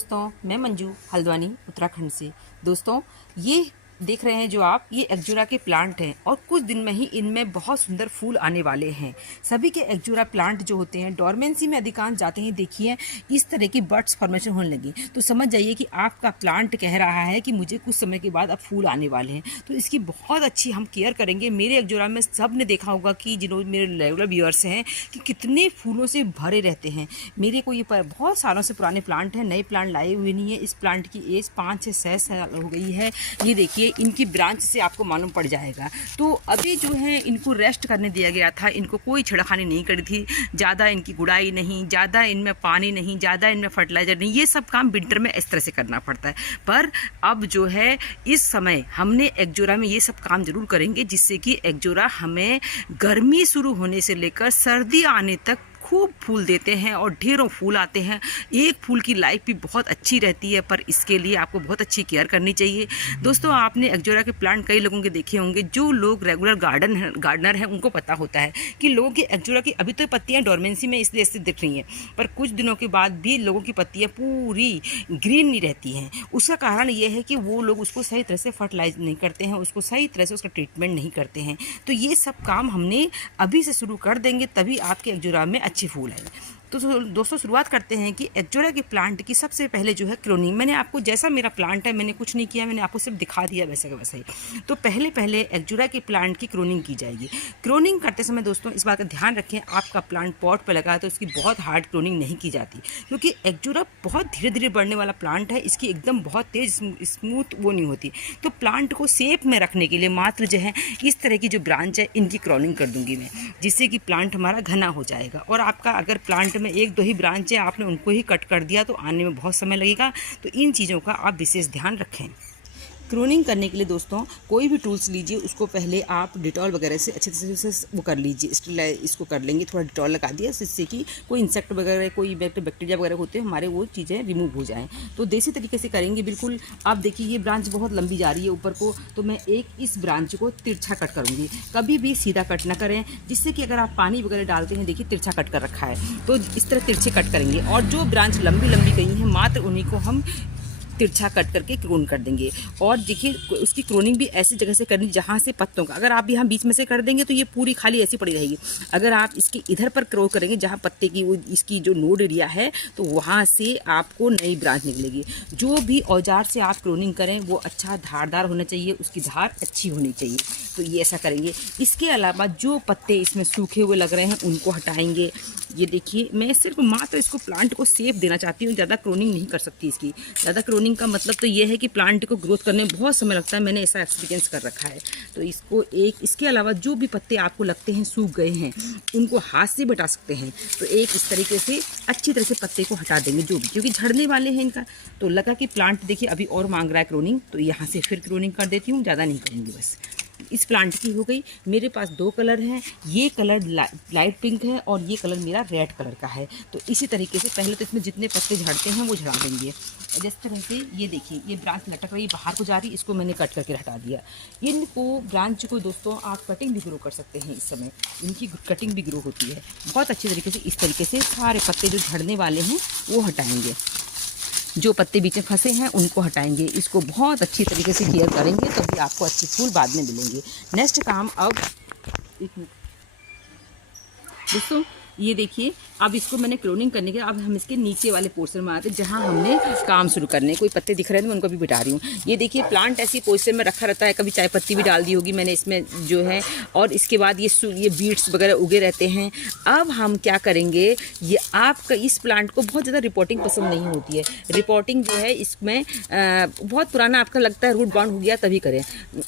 दोस्तों, मैं मंजू हल्द्वानी उत्तराखंड से। दोस्तों, ये देख रहे हैं जो आप, ये एग्जोरा के प्लांट हैं और कुछ दिन में ही इनमें बहुत सुंदर फूल आने वाले हैं। सभी के एग्जोरा प्लांट जो होते हैं डोरमेंसी में अधिकांश जाते हैं। देखिए इस तरह की बड्स फॉर्मेशन होने लगी, तो समझ जाइए कि आपका प्लांट कह रहा है कि मुझे कुछ समय के बाद अब फूल आने वाले हैं। तो इसकी बहुत अच्छी हम केयर करेंगे। मेरे एग्जोरा में सब ने देखा होगा कि जिन्होंने मेरे रेगुलर व्यूअर्स हैं कि कितने फूलों से भरे रहते हैं। मेरे को ये बहुत सालों से पुराने प्लांट हैं, नए प्लांट लाए हुए नहीं है। इस प्लांट की एज 5 से 6 साल हो गई है। ये देखिए इनकी ब्रांच से आपको मालूम पड़ जाएगा। तो अभी जो है इनको रेस्ट करने दिया गया था, इनको कोई छिड़खानी नहीं करी थी, ज़्यादा इनकी गुड़ाई नहीं, ज़्यादा इनमें पानी नहीं, ज़्यादा इनमें फर्टिलाइजर नहीं। ये सब काम विंटर में इस तरह से करना पड़ता है। पर अब जो है इस समय हमने एग्जोरा में ये सब काम जरूर करेंगे, जिससे कि एग्जोरा हमें गर्मी शुरू होने से लेकर सर्दी आने तक खूब फूल देते हैं और ढेरों फूल आते हैं। एक फूल की लाइफ भी बहुत अच्छी रहती है, पर इसके लिए आपको बहुत अच्छी केयर करनी चाहिए। दोस्तों, आपने एग्जोरा के प्लांट कई लोगों के देखे होंगे। जो लोग रेगुलर गार्डनर हैं उनको पता होता है कि लोगों की एग्जोरा की अभी तो पत्तियां डोरमेंसी में इसलिए ऐसे दिख रही हैं, पर कुछ दिनों के बाद भी लोगों की पत्तियां पूरी ग्रीन नहीं रहती हैं। उसका कारण ये है कि वो लोग उसको सही तरह से फर्टिलाइज नहीं करते हैं, उसको सही तरह से उसका ट्रीटमेंट नहीं करते हैं। तो ये सब काम हमने अभी से शुरू कर देंगे, तभी आपके एग्जोरा में अच्छे फूल आएंगे। तो दोस्तों, शुरुआत करते हैं कि एग्जोरा के प्लांट की सबसे पहले जो है क्लोनिंग। मैंने आपको, जैसा मेरा प्लांट है, मैंने कुछ नहीं किया, मैंने आपको सिर्फ दिखा दिया वैसे का वैसा ही। तो पहले एग्जोरा के प्लांट की क्लोनिंग की जाएगी। क्लोनिंग करते समय दोस्तों इस बात का ध्यान रखें, आपका प्लांट पॉट पर लगा है तो उसकी बहुत हार्ड क्लोनिंग नहीं की जाती, क्योंकि एग्जोरा बहुत धीरे धीरे बढ़ने वाला प्लांट है। इसकी एकदम बहुत तेज स्मूथ वो नहीं होती। तो प्लांट को सेफ में रखने के लिए मात्र जो है इस तरह की जो ब्रांच है इनकी क्लोनिंग कर दूंगी मैं, जिससे कि प्लांट हमारा घना हो जाएगा। और आपका अगर प्लांट में एक दो ही ब्रांच है, आपने उनको ही कट कर दिया तो आने में बहुत समय लगेगा। तो इन चीज़ों का आप विशेष ध्यान रखें। क्लोनिंग करने के लिए दोस्तों कोई भी टूल्स लीजिए, उसको पहले आप डिटॉल वगैरह से अच्छे तरह से वो कर लीजिए, इसको कर लेंगे, थोड़ा डिटॉल लगा दिया, जिससे कि कोई इंसेक्ट वगैरह, कोई बैक्टीरिया वगैरह होते हैं हमारे, वो चीज़ें रिमूव हो जाएं। तो देसी तरीके से करेंगे बिल्कुल। आप देखिए ये ब्रांच बहुत लंबी जा रही है ऊपर को, तो मैं एक इस ब्रांच को तिरछा कट करूँगी। कभी भी सीधा कट ना करें, जिससे कि अगर आप पानी वगैरह डालते हैं, देखिए तिरछा कट कर रखा है, तो इस तरह तिरछे कट करेंगे। और जो ब्रांच लंबी लंबी गई हैं मात्र उन्हीं को हम तिरछा कट करके क्लोन कर देंगे। और देखिए उसकी क्लोनिंग भी ऐसी जगह से करनी जहाँ से पत्तों का, अगर आप भी हम बीच में से कर देंगे तो ये पूरी खाली ऐसी पड़ी रहेगी। अगर आप इसके इधर पर क्लोन करेंगे जहाँ पत्ते की वो इसकी जो नोड एरिया है, तो वहाँ से आपको नई ब्रांच निकलेगी। जो भी औजार से आप क्लोनिंग करें वो अच्छा धारदार होना चाहिए, उसकी धार अच्छी होनी चाहिए। तो ये ऐसा करेंगे। इसके अलावा जो पत्ते इसमें सूखे हुए लग रहे हैं उनको हटाएंगे। ये देखिए मैं सिर्फ मात्र इसको प्लांट को सेफ देना चाहती हूँ, ज़्यादा क्लोनिंग नहीं कर सकती इसकी। ज़्यादा क्लोनिंग का मतलब तो ये है कि प्लांट को ग्रोथ करने में बहुत समय लगता है, मैंने ऐसा एक्सपीरियंस कर रखा है। तो इसको इसके अलावा जो भी पत्ते आपको लगते हैं सूख गए हैं उनको हाथ से बटा सकते हैं। तो एक इस तरीके से अच्छी तरह से पत्ते को हटा देंगे जो भी, क्योंकि झड़ने वाले हैं इनका। तो लगा कि प्लांट देखिए अभी और मांग रहा है क्लोनिंग, तो यहाँ से फिर क्लोनिंग कर देती हूँ, ज़्यादा नहीं करूँगी। बस इस प्लांट की हो गई। मेरे पास 2 कलर हैं, ये कलर लाइट पिंक है और ये कलर मेरा रेड कलर का है। तो इसी तरीके से पहले तो इसमें जितने पत्ते झड़ते हैं वो झड़ा देंगे। जिस तरह से ये देखिए ये ब्रांच लटक रही बाहर को जा रही, इसको मैंने कट करके हटा दिया। इनको ब्रांच को दोस्तों आप कटिंग भी ग्रो कर सकते हैं। इस समय इनकी कटिंग भी ग्रो होती है बहुत अच्छी तरीके से। इस तरीके से सारे पत्ते जो झड़ने वाले हैं वो हटाएंगे, जो पत्ते बीच में फंसे हैं उनको हटाएंगे। इसको बहुत अच्छी तरीके से केयर करेंगे तभी आपको अच्छे फूल बाद में मिलेंगे। नेक्स्ट काम अब दोस्तों ये देखिए, अब इसको मैंने क्लोनिंग करने के, अब हम इसके नीचे वाले पोर्शन में आते हैं जहाँ हमने काम शुरू करने। कोई पत्ते दिख रहे हैं मैं उनको भी बिठा रही हूँ। ये देखिए प्लांट ऐसी पोजीशन में रखा रहता है, कभी चाय पत्ती भी डाल दी होगी मैंने इसमें जो है, और इसके बाद ये बीड्स वगैरह उगे रहते हैं। अब हम क्या करेंगे, ये आपका इस प्लांट को बहुत ज़्यादा रिपोर्टिंग पसंद नहीं होती है। रिपोर्टिंग जो है इसमें बहुत पुराना आपका लगता है, रूट बाउंड हो गया तभी करें।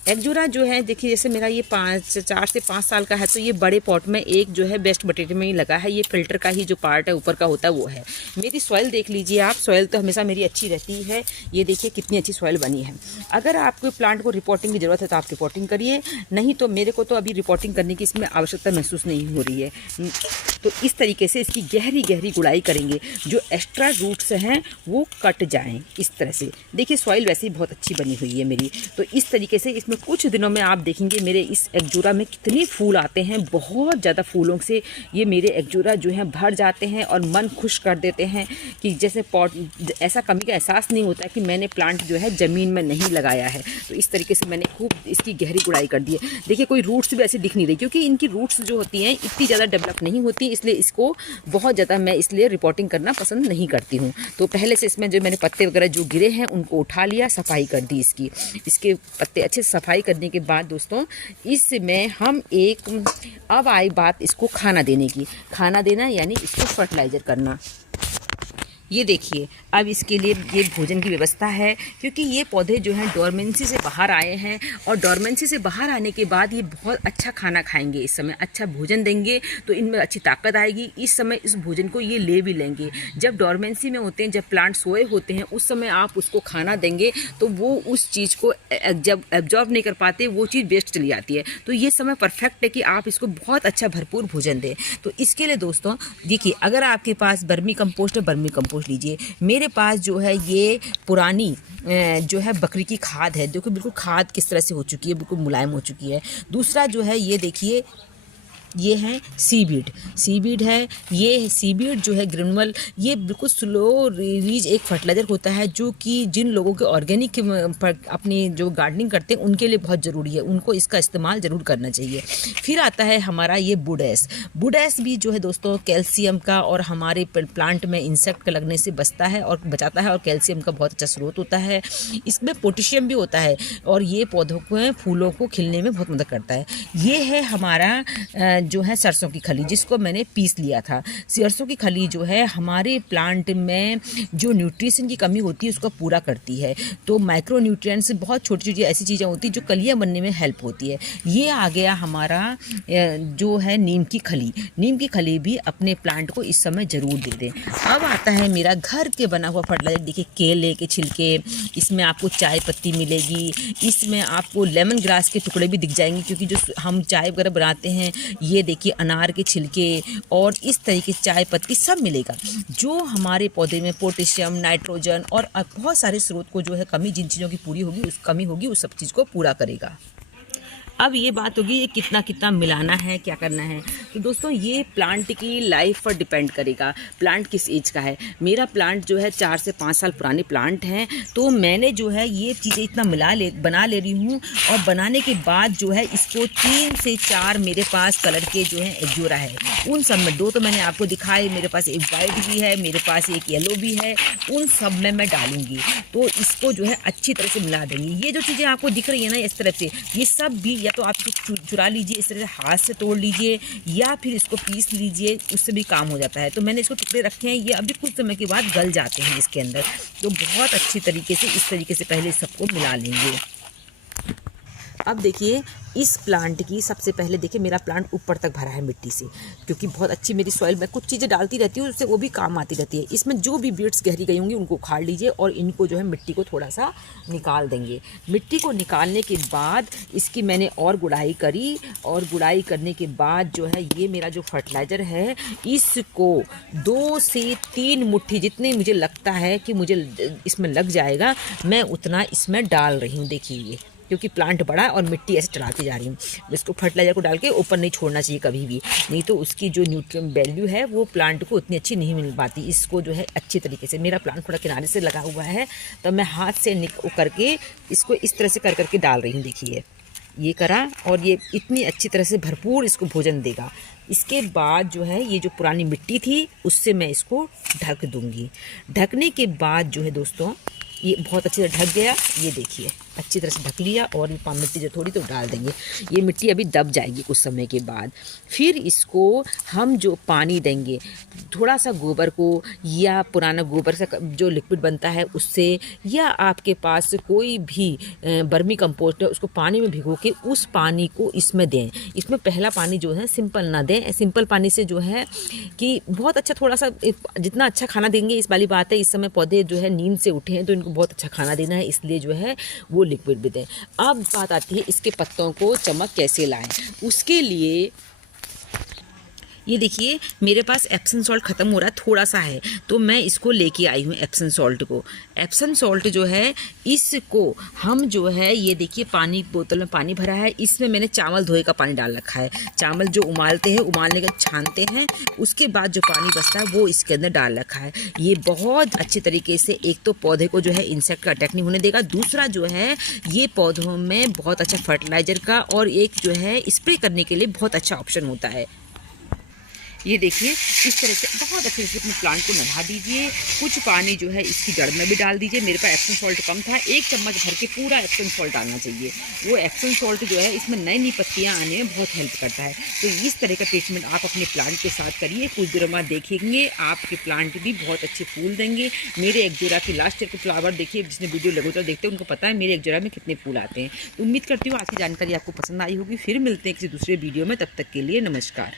एग्जोरा जो है देखिए, जैसे मेरा ये 4 से 5 साल का है, तो ये बड़े पॉट में एक जो है बेस्ट बटेटे में ही लगा है। ये फिल्टर का ही जो पार्ट है ऊपर का होता है वो है। मेरी सॉइल देख लीजिए आप, सॉइल तो हमेशा मेरी अच्छी रहती है। ये देखिए कितनी अच्छी सॉइल बनी है। अगर आपको प्लांट को रिपोर्टिंग की ज़रूरत है तो आप रिपोर्टिंग करिए, नहीं तो मेरे को तो अभी रिपोर्टिंग करने की इसमें आवश्यकता महसूस नहीं हो रही है। तो इस तरीके से इसकी गहरी गहरी गुड़ाई करेंगे, जो एक्स्ट्रा रूट्स हैं वो कट जाएं। इस तरह से देखिए सॉइल वैसे ही बहुत अच्छी बनी हुई है मेरी। तो इस तरीके से इसमें कुछ दिनों में आप देखेंगे मेरे इस एग्जोरा में कितने फूल आते हैं। बहुत ज़्यादा फूलों से ये मेरे एग्जोरा जो हैं भर जाते हैं और मन खुश कर देते हैं कि जैसे पॉट, ऐसा कमी का एहसास नहीं होता कि मैंने प्लांट जो है ज़मीन में नहीं लगाया है। तो इस तरीके से मैंने खूब इसकी गहरी गुड़ाई कर दी है। देखिए कोई रूट्स भी ऐसे दिख नहीं रही, क्योंकि इनकी रूट्स जो होती हैं इतनी ज़्यादा डेवलप नहीं होती, इसलिए इसको बहुत ज़्यादा मैं इसलिए रिपोर्टिंग करना पसंद नहीं करती हूँ। तो पहले से इसमें जो मैंने पत्ते वगैरह जो गिरे हैं उनको उठा लिया, सफाई कर दी इसके पत्ते अच्छे से सफाई करने के बाद दोस्तों इसमें हम अब आई बात इसको खाना देने की। खाना देना यानी इसको फर्टिलाइज़र करना। ये देखिए अब इसके लिए ये भोजन की व्यवस्था है, क्योंकि ये पौधे जो हैं डोरमेंसी से बाहर आए हैं और डोरमेंसी से बाहर आने के बाद ये बहुत अच्छा खाना खाएंगे। इस समय अच्छा भोजन देंगे तो इनमें अच्छी ताकत आएगी। इस समय इस भोजन को ये ले भी लेंगे। जब डोरमेंसी में होते हैं, जब प्लांट सोए होते हैं, उस समय आप उसको खाना देंगे तो वो उस चीज़ को जब एब्जॉर्ब नहीं कर पाते, वो चीज़ वेस्ट चली जाती है। तो ये समय परफेक्ट है कि आप इसको बहुत अच्छा भरपूर भोजन दें। तो इसके लिए दोस्तों देखिए, अगर आपके पास वर्मी कंपोस्ट है, वर्मी कंपोस्ट लीजिए। मेरे पास जो है ये पुरानी जो है बकरी की खाद है। देखो बिल्कुल खाद किस तरह से हो चुकी है, बिल्कुल मुलायम हो चुकी है। दूसरा जो है ये देखिए, ये है सीबीड है। ये सीबीड जो है ग्रेनुअल, ये बिल्कुल स्लो रिलीज एक फर्टिलाइज़र होता है जो कि जिन लोगों के ऑर्गेनिक अपनी जो गार्डनिंग करते हैं उनके लिए बहुत ज़रूरी है। उनको इसका इस्तेमाल ज़रूर करना चाहिए। फिर आता है हमारा ये बुडेस भी जो है दोस्तों कैल्शियम का, और हमारे प्लांट में इंसेक्ट का लगने से बचता है और बचाता है, और कैल्शियम का बहुत अच्छा स्रोत होता है। इसमें पोटेशियम भी होता है और ये पौधों को, फूलों को खिलने में बहुत मदद करता है। ये है हमारा जो है सरसों की खली, जिसको मैंने पीस लिया था। सरसों की खली जो है हमारे प्लांट में जो न्यूट्रिशन की कमी होती है उसको पूरा करती है। तो माइक्रो न्यूट्रिएंट्स, बहुत छोटी छोटी ऐसी चीज़ें होती हैं जो कलियाँ बनने में हेल्प होती है। ये आ गया हमारा जो है नीम की खली भी अपने प्लांट को इस समय ज़रूर दे दें। अब आता है मेरा घर के बना हुआ फर्टिलाइजर। देखिए केले के छिलके, इसमें आपको चाय पत्ती मिलेगी, इसमें आपको लेमन ग्रास के टुकड़े भी दिख जाएंगे, क्योंकि जो हम चाय वगैरह बनाते हैं, ये देखिए अनार के छिलके और इस तरीके से चाय पत्ती सब मिलेगा, जो हमारे पौधे में पोटेशियम, नाइट्रोजन और बहुत सारे स्रोत को जो है कमी, जिन चीज़ों की पूरी होगी उस कमी होगी, उस सब चीज़ को पूरा करेगा। अब ये बात होगी ये कितना कितना मिलाना है, क्या करना है। तो दोस्तों ये प्लांट की लाइफ पर डिपेंड करेगा, प्लांट किस एज का है। मेरा प्लांट जो है 4 से 5 साल पुराने प्लांट हैं, तो मैंने जो है ये चीज़ें इतना बना ले रही हूँ। और बनाने के बाद जो है इसको 3 से 4 मेरे पास कलर के जो है एग्जोरा है। उन सब में 2 तो मैंने आपको दिखाए, मेरे पास एक वाइट भी है, मेरे पास एक येलो भी है। उन सब में मैं डालूंगी, तो इसको जो है अच्छी तरह से मिला देंगी। ये जो चीज़ें आपको दिख रही है ना इस तरफ से, ये सब भी या तो आप इसको चुरा लीजिए, इस तरह से हाथ से तोड़ लीजिए, या फिर इसको पीस लीजिए, उससे भी काम हो जाता है। तो मैंने इसको टुकड़े रखे हैं, ये अभी कुछ समय के बाद गल जाते हैं इसके अंदर। तो बहुत अच्छी तरीके से इस तरीके से पहले सबको मिला लेंगे। अब देखिए इस प्लांट की सबसे पहले देखिए मेरा प्लांट ऊपर तक भरा है मिट्टी से, क्योंकि बहुत अच्छी मेरी सॉइल में कुछ चीज़ें डालती रहती हूँ, उससे वो भी काम आती रहती है। इसमें जो भी बीड्स गहरी गई होंगी उनको उखाड़ लीजिए और इनको जो है मिट्टी को थोड़ा सा निकाल देंगे। मिट्टी को निकालने के बाद इसकी मैंने और गुड़ाई करी, और गुड़ाई करने के बाद जो है ये मेरा जो फर्टिलाइज़र है, इसको 2 से 3 मुट्ठी जितने मुझे लगता है कि मुझे इसमें लग जाएगा, मैं उतना इसमें डाल रही हूँ। देखिए ये क्योंकि प्लांट बड़ा है और मिट्टी ऐसे चढ़ाती जा रही हूँ। इसको फर्टिलाइज़र को डाल के ऊपर नहीं छोड़ना चाहिए कभी भी, नहीं तो उसकी जो न्यूट्रिएंट वैल्यू है वो प्लांट को उतनी अच्छी नहीं मिल पाती। इसको जो है अच्छी तरीके से, मेरा प्लांट थोड़ा किनारे से लगा हुआ है तो मैं हाथ से करके इसको इस तरह से कर करके डाल रही हूँ। देखिए ये करा, और ये इतनी अच्छी तरह से भरपूर इसको भोजन देगा। इसके बाद जो है ये जो पुरानी मिट्टी थी उससे मैं इसको ढक दूँगी। ढकने के बाद जो है दोस्तों ये बहुत अच्छी तरह ढक गया। ये देखिए अच्छी तरह से ढक लिया, और ये मिट्टी जो थोड़ी तो डाल देंगे। ये मिट्टी अभी दब जाएगी कुछ समय के बाद। फिर इसको हम जो पानी देंगे, थोड़ा सा गोबर को या पुराना गोबर से जो लिक्विड बनता है उससे, या आपके पास कोई भी वर्मी कंपोस्ट है उसको पानी में भिगो के उस पानी को इसमें दें। इसमें पहला पानी जो है सिंपल ना दें। सिंपल पानी से जो है कि बहुत अच्छा, थोड़ा सा जितना अच्छा खाना देंगे, इस वाली बात है। इस समय पौधे जो है नींद से उठे हैं तो इनको बहुत अच्छा खाना देना है, इसलिए जो है वो लिक्विड भी दें। अब बात आती है इसके पत्तों को चमक कैसे लाएं। उसके लिए ये देखिए मेरे पास एप्सम सॉल्ट ख़त्म हो रहा है, थोड़ा सा है, तो मैं इसको लेके आई हूँ एप्सम सॉल्ट को। एप्सम सॉल्ट जो है इसको हम जो है ये देखिए पानी, बोतल में पानी भरा है, इसमें मैंने चावल धोए का पानी डाल रखा है। चावल जो उबालते हैं, उबालने के छानते हैं, उसके बाद जो पानी बचता है वो इसके अंदर डाल रखा है। ये बहुत अच्छे तरीके से एक तो पौधे को जो है इंसेक्ट का अटैक नहीं होने देगा, दूसरा जो है ये पौधों में बहुत अच्छा फर्टिलाइजर का और एक जो है स्प्रे करने के लिए बहुत अच्छा ऑप्शन होता है। ये देखिए इस तरह से बहुत अच्छे से अपने प्लांट को नहा दीजिए। कुछ पानी जो है इसकी जड़ में भी डाल दीजिए। मेरे पास एप्सम सॉल्ट कम था, 1 चम्मच भर के पूरा एप्सम सॉल्ट डालना चाहिए। वो एप्सम सॉल्ट जो है इसमें नई नई पत्तियाँ आने में बहुत हेल्प करता है। तो इस तरह का ट्रीटमेंट आप अपने प्लांट के साथ करिए, कुछ दिनों में देखेंगे आपके प्लांट भी बहुत अच्छे फूल देंगे। मेरे एग्जोरा के लास्ट ईयर के फ्लावर देखिए, जिसने वीडियो रेगुलर देखते हैं उनको पता है मेरे एग्जोरा में कितने फूल आते हैं। तो उम्मीद करती हूँ आज की जानकारी आपको पसंद आई होगी। फिर मिलते हैं किसी दूसरे वीडियो में, तब तक के लिए नमस्कार।